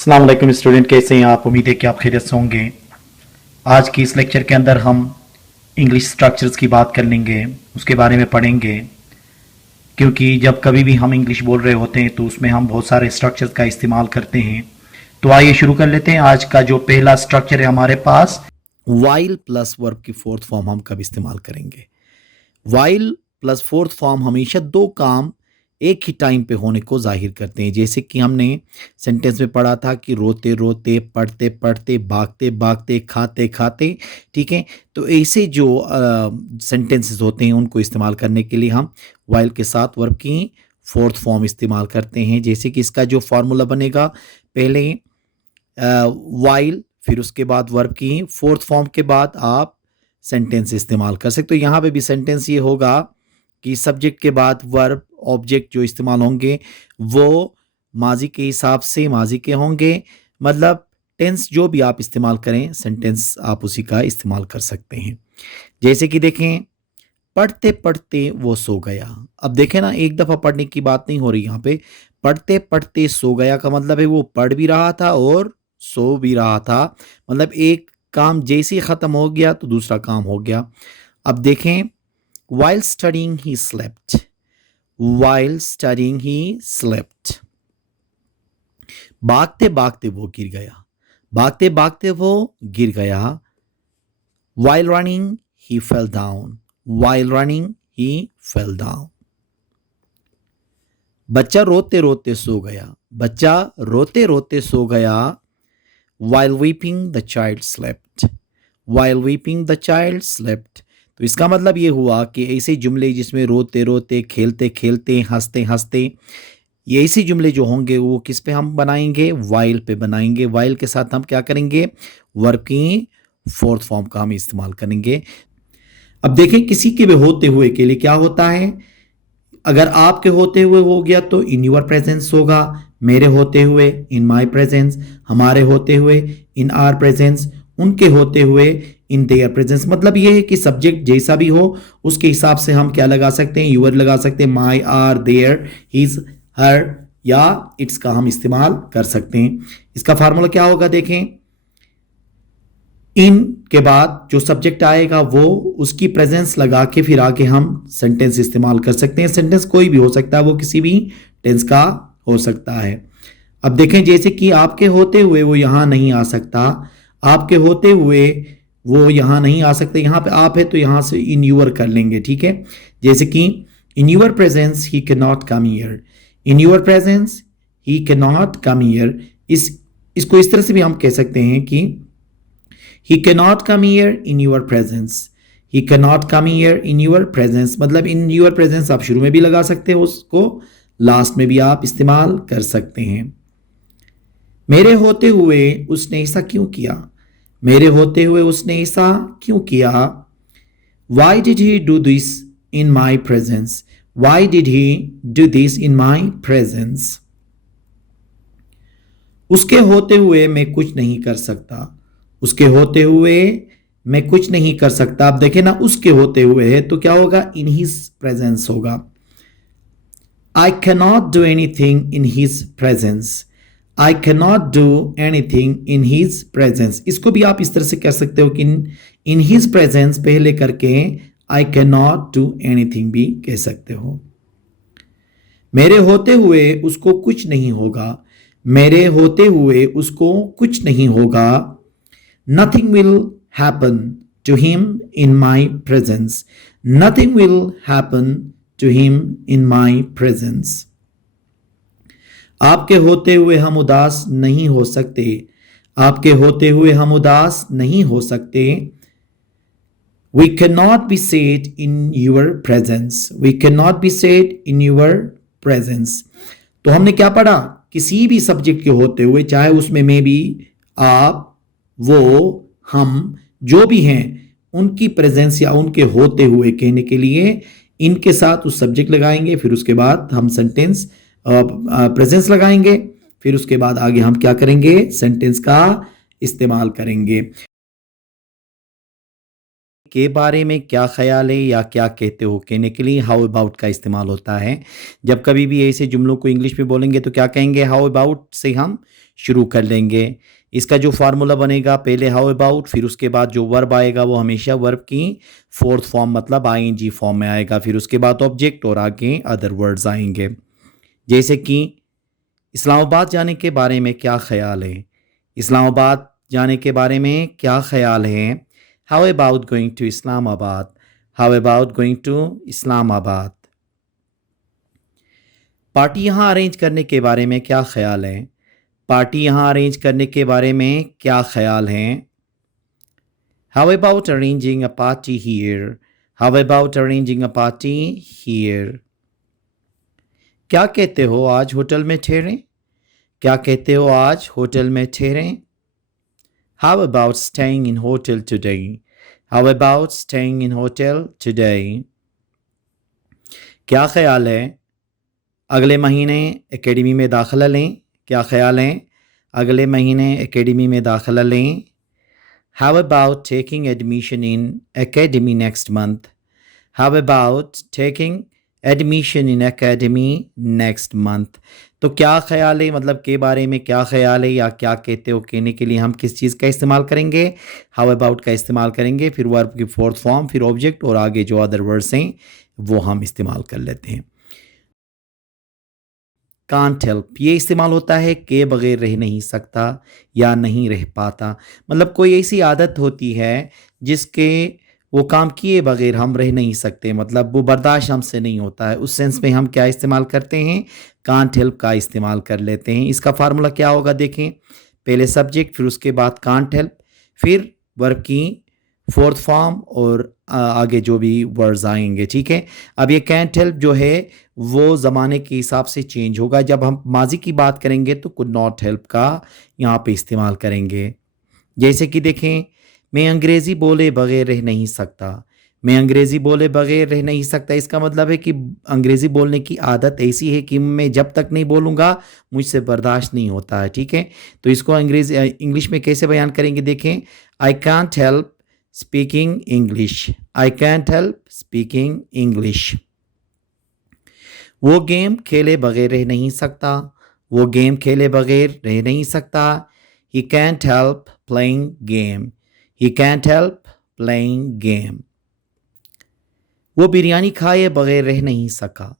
अस्सलाम वालेकुम स्टूडेंट, कैसे हैं आप? उम्मीद है कि आप खैरियत से होंगे। आज की इस लेक्चर के अंदर हम इंग्लिश स्ट्रक्चर्स की बात कर लेंगे, उसके बारे में पढ़ेंगे, क्योंकि जब कभी भी हम इंग्लिश बोल रहे होते हैं तो उसमें हम बहुत सारे स्ट्रक्चर्स का इस्तेमाल करते हैं। तो आइए शुरू कर लेते हैं। आज का जो पहला स्ट्रक्चर है हमारे पास, वाइल प्लस वर्ब की फोर्थ फॉर्म हम कब इस्तेमाल करेंगे। वाइल प्लस फोर्थ फॉर्म हमेशा दो काम एक ही टाइम पे होने को जाहिर करते हैं। जैसे कि हमने सेंटेंस में पढ़ा था कि रोते रोते, पढ़ते पढ़ते, भागते भागते, खाते खाते, ठीक है। तो ऐसे जो सेंटेंसेस होते हैं उनको इस्तेमाल करने के लिए हम वाइल के साथ वर्ब की फोर्थ फॉर्म इस्तेमाल करते हैं। जैसे कि इसका जो फॉर्मूला बनेगा, पहले वाइल, फिर उसके बाद वर्ब की फोर्थ फॉर्म के बाद आप सेंटेंस इस्तेमाल कर सकते हो। यहाँ पे भी सेंटेंस ये होगा कि सब्जेक्ट के बाद वर्ब ऑब्जेक्ट जो इस्तेमाल होंगे वो माजी के हिसाब से माजी के होंगे। मतलब टेंस जो भी आप इस्तेमाल करें, सेंटेंस आप उसी का इस्तेमाल कर सकते हैं। जैसे कि देखें, पढ़ते पढ़ते वो सो गया। अब देखें ना, एक दफ़ा पढ़ने की बात नहीं हो रही यहाँ पे। पढ़ते पढ़ते सो गया का मतलब है वो पढ़ भी रहा था और सो भी रहा था। मतलब एक काम जैसे ही ख़त्म हो गया तो दूसरा काम हो गया। अब देखें, while studying he slept, while studying he slept, भागते भागते वो गिर गया, भागते भागते वो गिर गया। while running he fell down, while running he fell down, बच्चा रोते रोते सो गया, बच्चा रोते रोते सो गया। while weeping the child slept, while weeping the child slept, तो इसका मतलब ये हुआ कि ऐसे जुमले जिसमें रोते रोते, खेलते खेलते, हंसते हंसते, ये ऐसे जुमले जो होंगे वो किस पे हम बनाएंगे? वाइल पे बनाएंगे। वाइल के साथ हम क्या करेंगे? वर्ब की फोर्थ फॉर्म का हम इस्तेमाल करेंगे। अब देखें, किसी के भी होते हुए के लिए क्या होता है? अगर आपके होते हुए हो गया तो इन योर प्रेजेंस होगा, मेरे होते हुए इन माय प्रेजेंस, हमारे होते हुए इन आर प्रेजेंस, उनके होते हुए इन देयर प्रेजेंस। मतलब ये है कि सब्जेक्ट जैसा भी हो उसके हिसाब से हम क्या लगा सकते हैं? यूर लगा सकते हैं, माई, आर, देयर, हिज, हर या इट्स का हम इस्तेमाल कर सकते हैं। इसका फार्मूला क्या होगा? देखें, इन के बाद जो सब्जेक्ट आएगा वो उसकी प्रेजेंस लगा के फिर आगे हम सेंटेंस इस्तेमाल कर सकते हैं। सेंटेंस कोई भी हो सकता है, वो किसी भी टेंस का हो सकता है। अब देखें, जैसे कि आपके होते हुए वो यहां नहीं आ सकता, आपके होते हुए वो यहां नहीं आ सकते। यहां पे आप है तो यहां से इन यूर कर लेंगे, ठीक है। जैसे कि in your presence he can not come here, in your presence he can not come here. इसको इस तरह से भी हम कह सकते हैं कि he cannot come here in your presence, he cannot come here in your presence। मतलब in your presence आप शुरू में भी लगा सकते हो, उसको लास्ट में भी आप इस्तेमाल कर सकते हैं। मेरे होते हुए उसने ऐसा क्यों किया, मेरे होते हुए उसने ऐसा क्यों किया। why did he do this in my presence, why did he do this in my presence। उसके होते हुए मैं कुछ नहीं कर सकता, उसके होते हुए मैं कुछ नहीं कर सकता। आप देखें ना, उसके होते हुए है तो क्या होगा? इन हिज प्रेजेंस होगा। I can not do anything in his presence, I can not do anything in his presence. इसको भी आप इस तरह से कह सकते हो कि इन हिज प्रेजेंस पहले करके I can not do anything भी कह सकते हो। मेरे होते हुए उसको कुछ नहीं होगा, मेरे होते हुए उसको कुछ नहीं होगा। Nothing will happen to him in my presence, nothing will happen to him in my presence। आपके होते हुए हम उदास नहीं हो सकते, आपके होते हुए हम उदास नहीं हो सकते। We cannot be sad in your presence, we cannot be sad in your presence। तो हमने क्या पढ़ा? किसी भी सब्जेक्ट के होते हुए, चाहे उसमें मैं भी, आप, वो, हम, जो भी हैं, उनकी प्रेजेंस या उनके होते हुए कहने के लिए इनके साथ उस सब्जेक्ट लगाएंगे, फिर उसके बाद हम सेंटेंस प्रेजेंस लगाएंगे, फिर उसके बाद आगे हम क्या करेंगे? सेंटेंस का इस्तेमाल करेंगे। के बारे में क्या ख्याल है या क्या कहते हो कहने के लिए हाउ अबाउट का इस्तेमाल होता है। जब कभी भी ऐसे जुमलों को इंग्लिश में बोलेंगे तो क्या कहेंगे? हाउ अबाउट से हम शुरू कर लेंगे। इसका जो फार्मूला बनेगा, पहले हाउ अबाउट, फिर उसके बाद जो वर्ब आएगा वो हमेशा वर्ब की फोर्थ फॉर्म मतलब आईएनजी फॉर्म में आएगा, फिर उसके बाद ऑब्जेक्ट और आगे अदर वर्ड्स आएंगे। जैसे कि इस्लामाबाद जाने के बारे में क्या ख्याल है, इस्लामाबाद जाने के बारे में क्या ख्याल है। How about going to Islamabad, how about going to Islamabad. Party यहाँ अरेंज करने के बारे में क्या ख्याल है, पार्टी यहाँ अरेंज करने के बारे में क्या ख्याल है। How about arranging a party here, how about arranging a party here. क्या कहते हो आज होटल में ठहरें, क्या कहते हो आज होटल में ठहरें। How about staying in hotel today, how about staying in hotel today. क्या ख्याल है अगले महीने एकेडमी में दाखिला लें, क्या ख्याल है अगले महीने एकेडमी में दाखिला लें। How about taking admission in academy next month, how about taking admission in academy next month. तो क्या ख्याल है मतलब के बारे में क्या ख्याल है या क्या कहते हो कहने के लिए हम किस चीज़ का इस्तेमाल करेंगे, हाउ अबाउट का इस्तेमाल करेंगे, फिर वर्ब की फोर्थ फॉर्म, फिर ऑब्जेक्ट और आगे जो अदर वर्ड्स हैं वो हम इस्तेमाल कर लेते हैं। कांट हेल्प ये इस्तेमाल होता है के बगैर रह नहीं सकता या नहीं रह पाता, मतलब कोई ऐसी आदत होती है जिसके वो काम किए बगैर हम रह नहीं सकते, मतलब वो बर्दाश्त हमसे नहीं होता है, उस सेंस में हम क्या इस्तेमाल करते हैं, कांट हेल्प का इस्तेमाल कर लेते हैं। इसका फार्मूला क्या होगा देखें, पहले सब्जेक्ट, फिर उसके बाद कांट हेल्प, फिर वर्ब की फोर्थ फॉर्म और आगे जो भी वर्ड्स आएंगे, ठीक है। अब ये कैंट हेल्प जो है वो ज़माने के हिसाब से चेंज होगा, जब हम माजी की बात करेंगे तो कुड नॉट हेल्प का यहाँ पे इस्तेमाल करेंगे। जैसे कि देखें, मैं अंग्रेज़ी बोले बगैर रह नहीं सकता, मैं अंग्रेज़ी बोले बगैर रह नहीं सकता, इसका मतलब है कि अंग्रेज़ी बोलने की आदत ऐसी है कि मैं जब तक नहीं बोलूँगा मुझसे बर्दाश्त नहीं होता है, ठीक है। तो इसको इंग्लिश में कैसे बयान करेंगे देखें, I can't help speaking English, I can't help speaking English. वो गेम खेले बगैर रह नहीं सकता, वो गेम खेले बगैर रह नहीं सकता। He can't help playing game, he can't help playing game. वो बिरयानी खाए बगैर रह नहीं सका,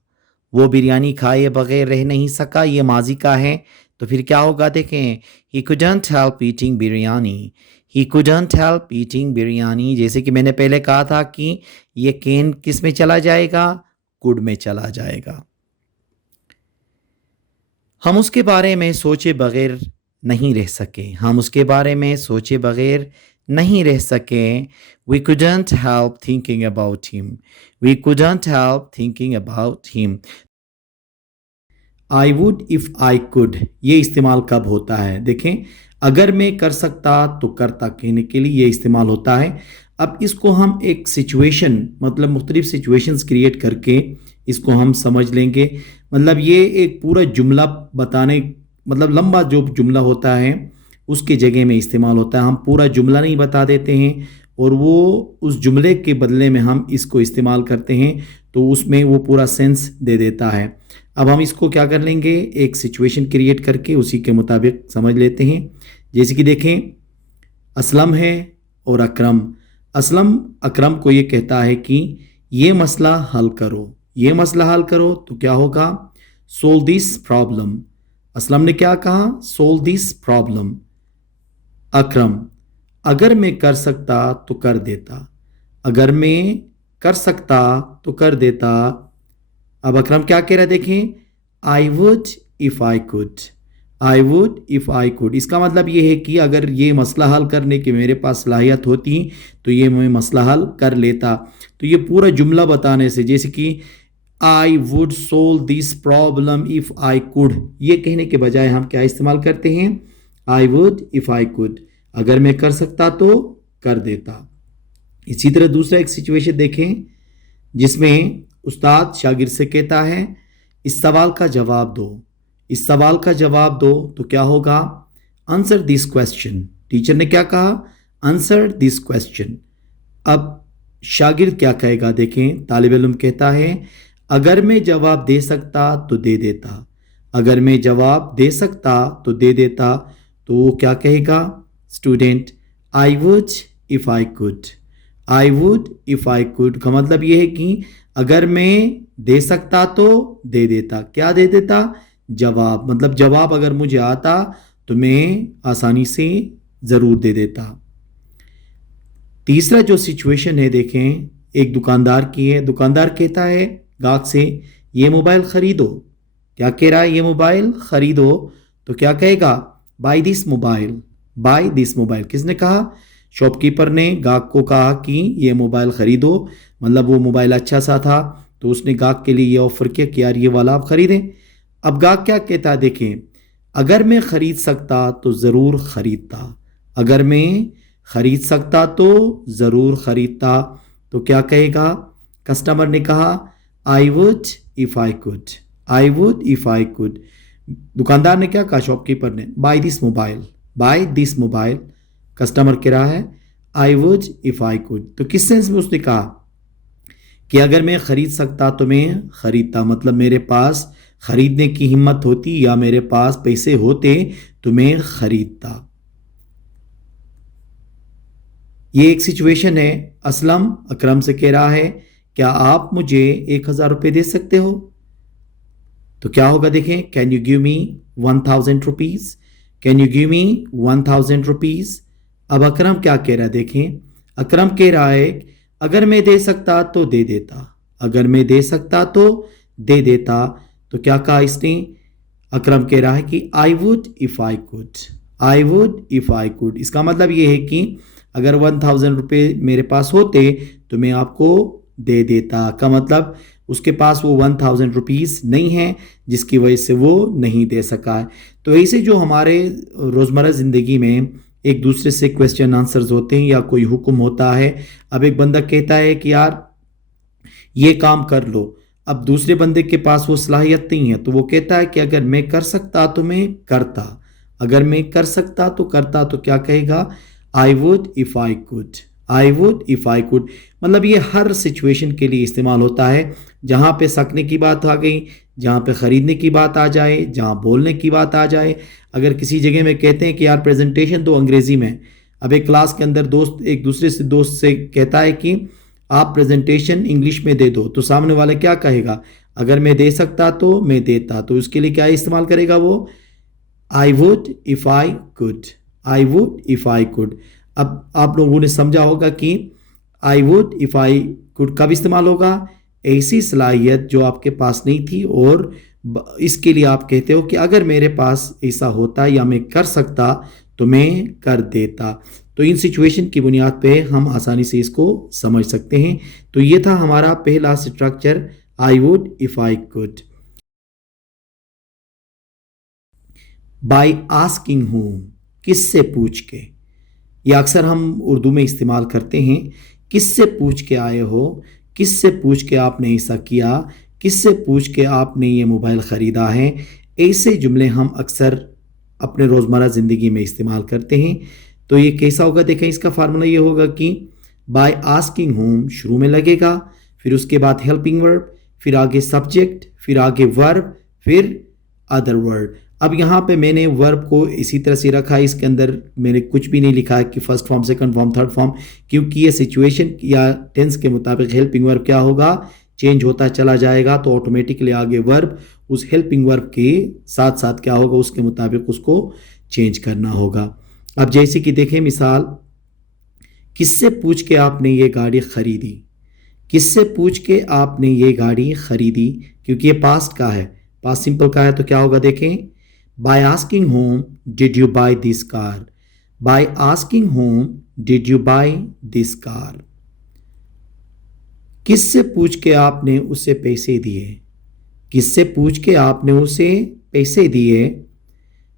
वो बिरयानी खाए बगैर रह नहीं सका, ये माजी का है, तो फिर क्या होगा देखें, he couldn't help eating biryani, he couldn't help eating biryani. जैसे कि मैंने पहले कहा था कि ये कैन किस में चला जाएगा, कुड में चला जाएगा। हम उसके बारे में सोचे बगैर नहीं रह सके, हम उसके बारे में सोचे बगैर नहीं रह सके। We couldn't help thinking about him, we couldn't help thinking about him। I would if I could ये इस्तेमाल कब होता है देखें, अगर मैं कर सकता तो करता कहने के लिए ये इस्तेमाल होता है। अब इसको हम एक सिचुएशन मतलब मुख्तलिफ सिचुएशंस क्रिएट करके इसको हम समझ लेंगे। मतलब ये एक पूरा जुमला बताने मतलब लंबा जो जुमला होता है उसके जगह में इस्तेमाल होता है। हम पूरा जुमला नहीं बता देते हैं और वो उस जुमले के बदले में हम इसको इस्तेमाल करते हैं तो उसमें वो पूरा सेंस दे देता है। अब हम इसको क्या कर लेंगे, एक सिचुएशन क्रिएट करके उसी के मुताबिक समझ लेते हैं। जैसे कि देखें, असलम है और अकरम, असलम अकरम को ये कहता है कि ये मसला हल करो, ये मसला हल करो, तो क्या होगा, सोल्व दिस प्रॉब्लम। असलम ने क्या कहा, सोल्व दिस प्रॉब्लम। अकरम, अगर मैं कर सकता तो कर देता, अगर मैं कर सकता तो कर देता। अब अकरम क्या कह रहा है देखें, आई would if I could, I would if I could. इसका मतलब ये है कि अगर ये मसला हल करने की मेरे पास सलाहियत होती तो ये मैं मसला हल कर लेता। तो ये पूरा जुमला बताने से, जैसे कि I would solve this problem if I could, ये कहने के बजाय हम क्या इस्तेमाल करते हैं, आई वुड इफ़ आई कुड, अगर मैं कर सकता तो कर देता। इसी तरह दूसरा एक सिचुएशन देखें जिसमें उस्ताद शागिर्द से कहता है इस सवाल का जवाब दो, इस सवाल का जवाब दो, तो क्या होगा, आंसर दिस क्वेश्चन। टीचर ने क्या कहा, आंसर दिस क्वेश्चन। अब शागिर्द क्या कहेगा देखें, तालिब इल्म कहता है अगर मैं जवाब दे सकता तो दे देता, अगर मैं जवाब दे सकता तो दे देता, तो वो क्या कहेगा student, I would if I could. I would if I could का मतलब ये है कि अगर मैं दे सकता तो दे देता। क्या दे देता? जवाब। मतलब जवाब अगर मुझे आता तो मैं आसानी से ज़रूर दे देता। तीसरा जो सिचुएशन है देखें, एक दुकानदार की है। दुकानदार कहता है गाहक से ये मोबाइल खरीदो। क्या कह रहा है? ये मोबाइल खरीदो। तो क्या कहेगा? Buy this mobile. Buy this mobile किसने कहा? शॉपकीपर ने गाहक को कहा कि ये मोबाइल खरीदो। मतलब वो मोबाइल अच्छा सा था तो उसने गाहक के लिए ये ऑफर किया कि यार ये वाला आप खरीदें। अब गाहक क्या कहता है देखें, अगर मैं खरीद सकता तो ज़रूर खरीदता। अगर मैं खरीद सकता तो ज़रूर खरीदता। तो क्या कहेगा? कस्टमर ने कहा I would if I could. I would if I could. दुकानदार ने क्या कहा? शॉपकीपर ने buy this mobile. Buy this mobile. Customer कह रहा है I would if I could. तो किस सेंस में उसने कहा कि अगर मैं खरीद सकता तो मैं खरीदता। मतलब मेरे पास खरीदने की हिम्मत होती या मेरे पास पैसे होते तो मैं खरीदता। ये एक सिचुएशन है। असलम अकरम से कह रहा है क्या आप मुझे 1,000 रुपये दे सकते हो? तो क्या होगा देखें, can you give me 1,000 rupees. Can you give me 1,000 rupees. अब अकरम क्या कह रहा है देखें, अकरम कह रहा है अगर मैं दे सकता तो दे देता। अगर मैं दे सकता तो दे देता। तो क्या कहा इसने? अकरम कह रहा है कि आई would if I could. I would if I could. इसका मतलब ये है कि अगर 1,000 रुपये मेरे पास होते तो मैं आपको दे देता। का मतलब उसके पास वो 1,000 रुपीज़ नहीं है जिसकी वजह से वो नहीं दे सका है। तो ऐसे जो हमारे रोज़मर्रा ज़िंदगी में एक दूसरे से क्वेश्चन आंसर्स होते हैं या कोई हुक्म होता है। अब एक बंदा कहता है कि यार ये काम कर लो। अब दूसरे बंदे के पास वो सलाहियत नहीं है तो वो कहता है कि अगर मैं कर सकता तो मैं करता। अगर मैं कर सकता तो करता। तो क्या कहेगा? आई would if I could. I would if I could. मतलब ये हर सिचुएशन के लिए इस्तेमाल होता है। जहाँ पे सकने की बात आ गई, जहाँ पे ख़रीदने की बात आ जाए, जहाँ बोलने की बात आ जाए। अगर किसी जगह में कहते हैं कि यार प्रेजेंटेशन तो अंग्रेज़ी में। अब एक क्लास के अंदर दोस्त एक दूसरे से दोस्त से कहता है कि आप प्रेजेंटेशन इंग्लिश में दे दो। तो सामने वाला क्या कहेगा? अगर मैं दे सकता तो मैं देता। तो उसके लिए क्या इस्तेमाल करेगा वो? आई would if I could. I would if I could. अब आप लोगों ने समझा होगा कि आई वुड इफ़ आई कुड कब इस्तेमाल होगा? ऐसी सलाहियत जो आपके पास नहीं थी और इसके लिए आप कहते हो कि अगर मेरे पास ऐसा होता या मैं कर सकता तो मैं कर देता। तो इन सिचुएशन की बुनियाद पे हम आसानी से इसको समझ सकते हैं। तो ये था हमारा पहला structure, I would if I could. By asking whom, किससे पूछ के। यह अक्सर हम उर्दू में इस्तेमाल करते हैं। किससे पूछ के आए हो? किससे पूछ के आपने ऐसा किया? किससे पूछ के आपने ये मोबाइल ख़रीदा है? ऐसे जुमले हम अक्सर अपने रोज़मर्रा ज़िंदगी में इस्तेमाल करते हैं। तो ये कैसा होगा देखें, इसका फार्मूला ये होगा कि बाय आस्किंग होम शुरू में लगेगा, फिर उसके बाद हेल्पिंग वर्ब, फिर आगे सब्जेक्ट, फिर आगे वर्ब, फिर अदर वर्ड। अब यहाँ पे मैंने वर्ब को इसी तरह से रखा है, इसके अंदर मैंने कुछ भी नहीं लिखा है कि first form, second form, third form, क्योंकि ये सिचुएशन या टेंस के मुताबिक हेल्पिंग वर्ब क्या होगा, चेंज होता चला जाएगा। तो ऑटोमेटिकली आगे वर्ब उस हेल्पिंग वर्ब के साथ साथ क्या होगा, उसके मुताबिक उसको चेंज करना होगा। अब जैसे कि देखें मिसाल, किससे पूछ के आपने ये गाड़ी खरीदी। किससे पूछ के आपने ये गाड़ी खरीदी, क्योंकि ये पास्ट का है, पास्ट सिंपल का है। तो क्या होगा देखें, by asking whom did you buy this car. By asking whom did you buy this car. किससे पूछ के आपने उसे पैसे दिए। किससे पूछ के आपने उसे पैसे दिए।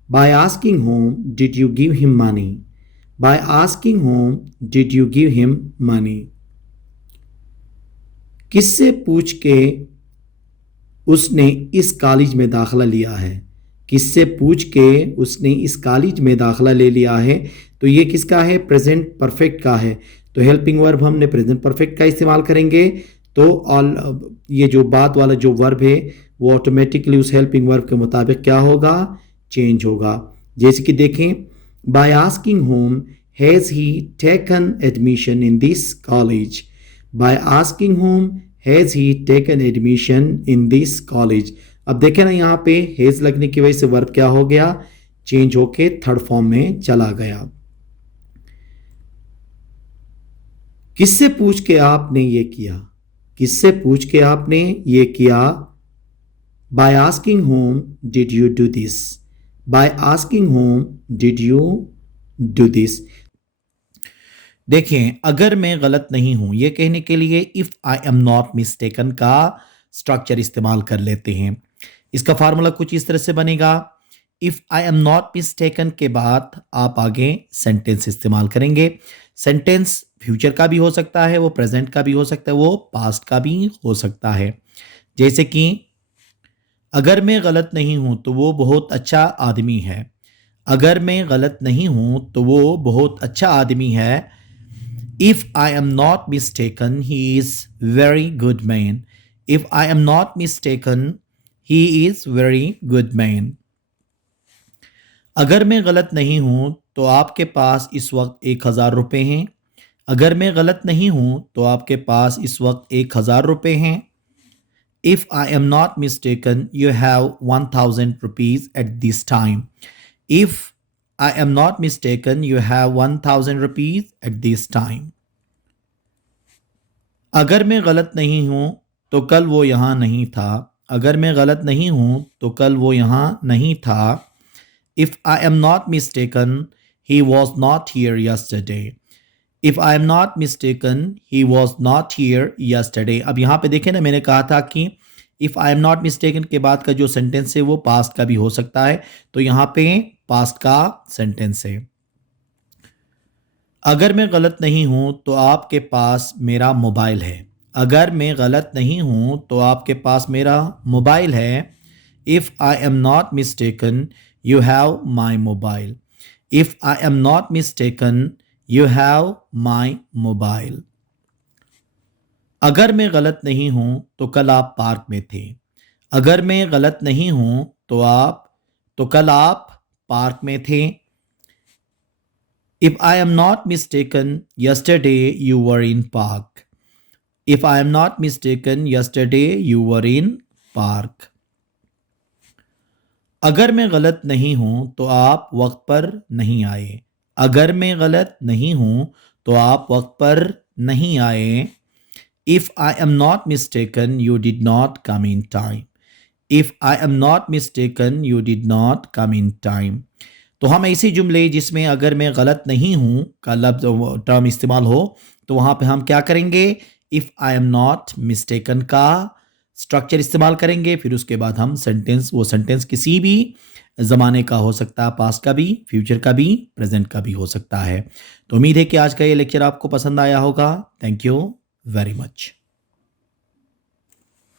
Bye asking whom did you give him money. Bye asking whom did you give him money. किससे पूछ के उसने इस कॉलेज में दाखिला लिया है। किससे पूछ के उसने इस कॉलेज में दाखिला ले लिया है। तो ये किसका है, प्रेजेंट परफेक्ट का है। तो हेल्पिंग वर्ब हमने प्रेजेंट परफेक्ट का इस्तेमाल करेंगे। तो ऑल, ये जो बात वाला जो वर्ब है वो ऑटोमेटिकली उस हेल्पिंग वर्ब के मुताबिक क्या होगा, चेंज होगा। जैसे कि देखें, by asking home has he taken admission in this college. Bye asking home has he taken admission in this college. अब देखें ना, यहाँ पे हैज़ लगने की वजह से वर्ब क्या हो गया, चेंज होके थर्ड फॉर्म में चला गया। किससे पूछ के आपने ये किया, किससे पूछ के आपने ये किया? Bye asking whom did you do this. Bye asking whom did you do this. देखें, अगर मैं गलत नहीं हूं ये कहने के लिए if I am not mistaken का स्ट्रक्चर इस्तेमाल कर लेते हैं। इसका फार्मूला कुछ इस तरह से बनेगा, if I am not mistaken के बाद आप आगे सेंटेंस इस्तेमाल करेंगे। सेंटेंस फ्यूचर का भी हो सकता है, वो प्रेजेंट का भी हो सकता है, वो पास्ट का भी हो सकता है। जैसे कि अगर मैं गलत नहीं हूं तो वो बहुत अच्छा आदमी है। अगर मैं गलत नहीं हूं तो वो बहुत अच्छा आदमी है। If I am not mistaken he is very good man. If I am not mistaken he is very good man. अगर मैं गलत नहीं हूं तो आपके पास इस वक्त 1,000 रुपए हैं। अगर मैं गलत नहीं हूं तो आपके पास इस वक्त 1,000 रुपए हैं। If I am not mistaken, you have 1,000 rupees at this time. If I am not mistaken, you have 1,000 rupees at this time. अगर मैं गलत नहीं हूं तो कल वो यहां नहीं था। अगर मैं गलत नहीं हूं तो कल वो यहां नहीं था। If I am not mistaken, he was not here yesterday. If I am not mistaken, he was not here yesterday. अब यहाँ पे देखें ना, मैंने कहा था कि if I am not mistaken के बाद का जो सेंटेंस है वो पास्ट का भी हो सकता है, तो यहाँ पे पास्ट का सेंटेंस है। अगर मैं गलत नहीं हूं तो आपके पास मेरा मोबाइल है। अगर मैं गलत नहीं हूं तो आपके पास मेरा मोबाइल है। If I am not mistaken, you have my mobile. If I am not mistaken, you have my mobile. अगर मैं गलत नहीं हूं तो कल आप पार्क में थे। अगर मैं गलत नहीं हूं तो कल आप पार्क में थे। If I am not mistaken, yesterday you were in park. If I am not mistaken, yesterday you were in park. अगर मैं गलत नहीं हूं तो आप वक्त पर नहीं आए। अगर मैं गलत नहीं हूं तो आप वक्त पर नहीं आए। If I am not mistaken, you did not come in time. If I am not mistaken, you did not come in time. तो हम ऐसे जुमले जिसमें अगर मैं गलत नहीं हूं का लफ्ज टर्म इस्तेमाल हो तो वहां पे हम क्या करेंगे, if I am not mistaken का स्ट्रक्चर इस्तेमाल करेंगे। फिर उसके बाद हम वो सेंटेंस किसी भी ज़माने का हो सकता है, पास्ट का भी, फ्यूचर का भी, प्रेजेंट का भी हो सकता है। तो उम्मीद है कि आज का ये लेक्चर आपको पसंद आया होगा। Thank you very much.